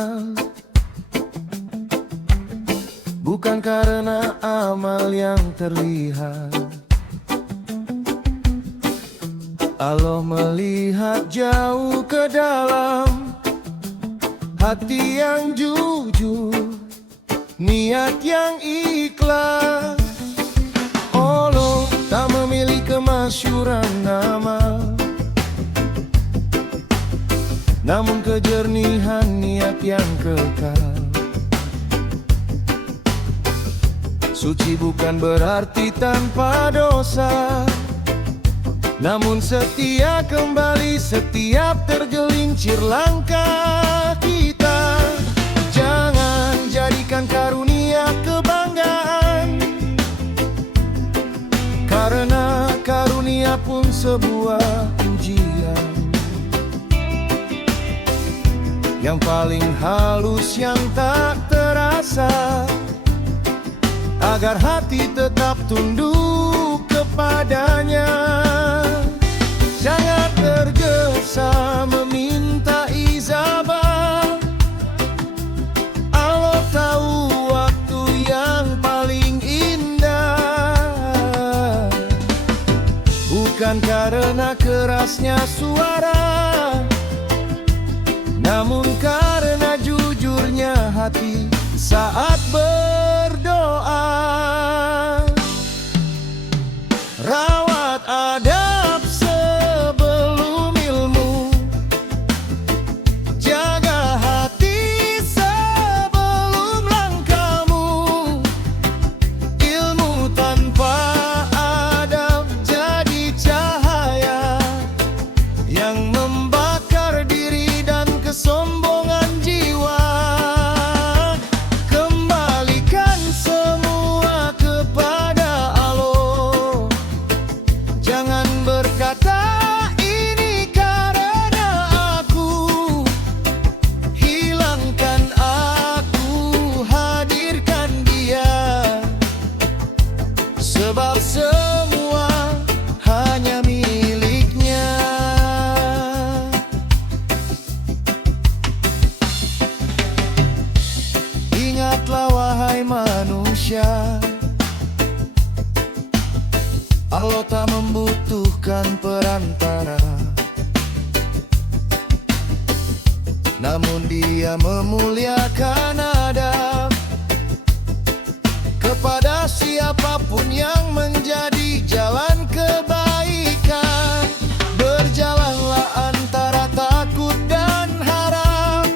kenal, bukan karena amal yang terlihat. Allah melihat jauh ke dalam hati yang jujur, niat yang ikhlas. Allah tak memilih kemasyhuran nama, namun kejernihan niat yang kekal. Suci bukan berarti tanpa dosa, namun setia kembali setiap tergelincir langkah kita. Jangan jadikan karunia kebanggaan, karena karunia pun sebuah ujian. Yang paling halus yang tak terasa, agar hati tetap tunduk kepadanya. Jangan tergesa meminta ijabah, Allah tahu waktu yang paling indah. Bukan karena kerasnya suara, namun karena jujurnya hati saat berdoa. Rawat adab sebelum ilmu, jaga hati sebelum langkahmu. Ilmu tanpa adab jadi cahaya yang membakar diri dan kesombongan jiwa. Kembalikan semua kepada Allah, jangan berkata ini karena aku. Hilangkan aku, hadirkan dia, sebab semua hanya miliknya. Ingatlah wahai manusia, Allah tak membutuhkan perantara, namun Dia memuliakan adab kepada siapapun yang menjadi jalan kebaikan. Berjalanlah antara takut dan harap,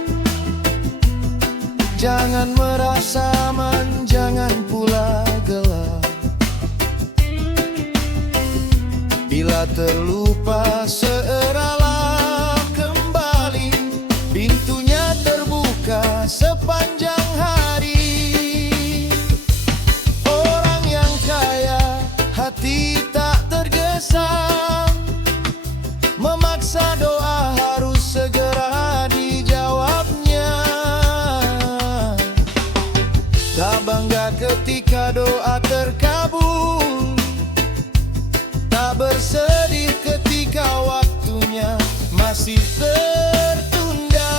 jangan merasa aman, jangan pula gelap. Bila terlupa seeralah kembali, pintunya terbuka sepanjang hari. Orang yang kaya hati tak tergesa, memaksa doa harus segera dijawabnya. Tak bangga ketika doa terkabul, tak bersedih ketika waktunya masih tertunda.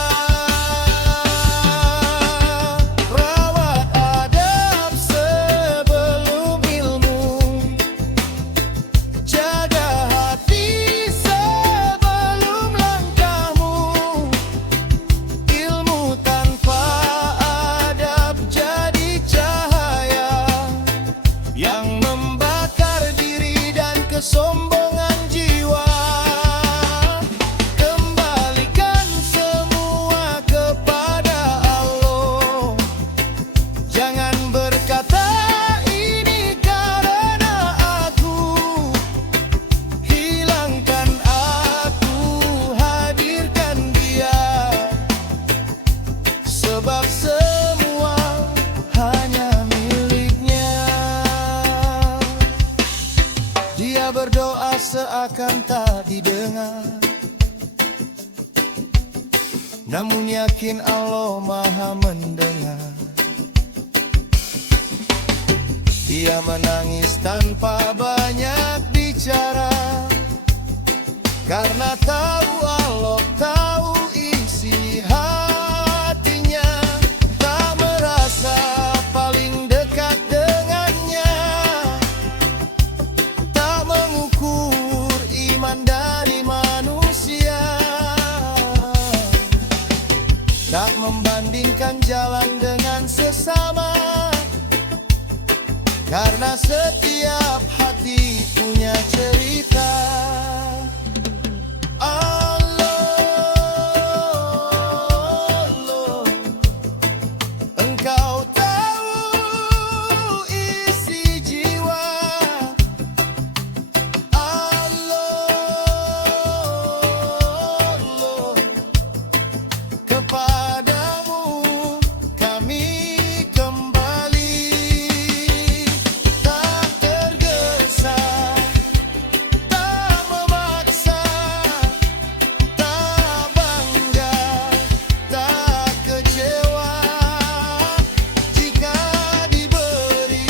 Rawat adab sebelum ilmu, jaga hati sebelum langkahmu. Ilmu tanpa adab jadi cahaya yang membakar diri dan kesombongan jiwa. Kembalikan semua kepada Allah, jangan berkata ini karena aku. Hilangkan aku, hadirkan dia, sebab semua hanya miliknya. Dia berdoa seakan tak didengar, namun yakin Allah Maha mendengar. Dia menangis tanpa banyak bicara, karena tahu Allah tahu isi hatinya. Tak membandingkan jalan dengan sesama, karena setiap hati punya cerita. Allah, Engkau tahu isi jiwa. Allah, kepadamu kami kembali, tak tergesa, tak memaksa, tak bangga, tak kecewa. Jika diberi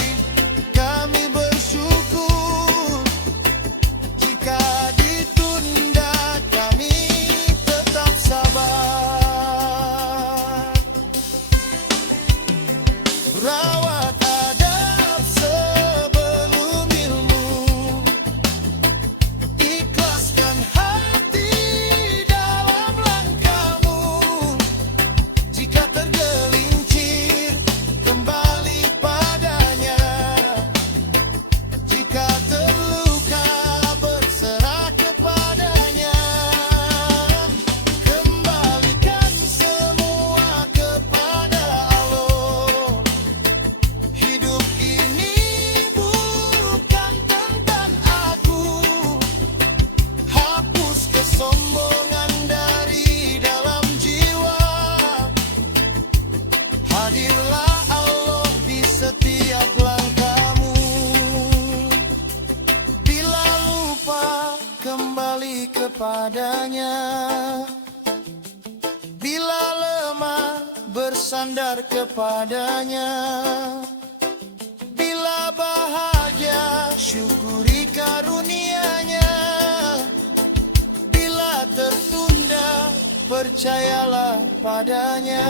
kami bersyukur, jika ditunda kami tetap sabar. Rawat adab sebelum ilmu, ikhlaskan hati dalam langkahmu. Jika tergelincir, kembali padanya. Jika terluka, berserah kepadanya. Kembalikan semua kepada Allah. Hidup ini bukan tentang aku. Hapus kesombongan dari dalam jiwa. Hadirlah Allah di setiap langkahmu. Bila lupa, kembali kepadanya. Bila lemah, bersandar kepadanya. Bila bahagia, syukuri karunia-Nya. Bila tertunda, percayalah padanya.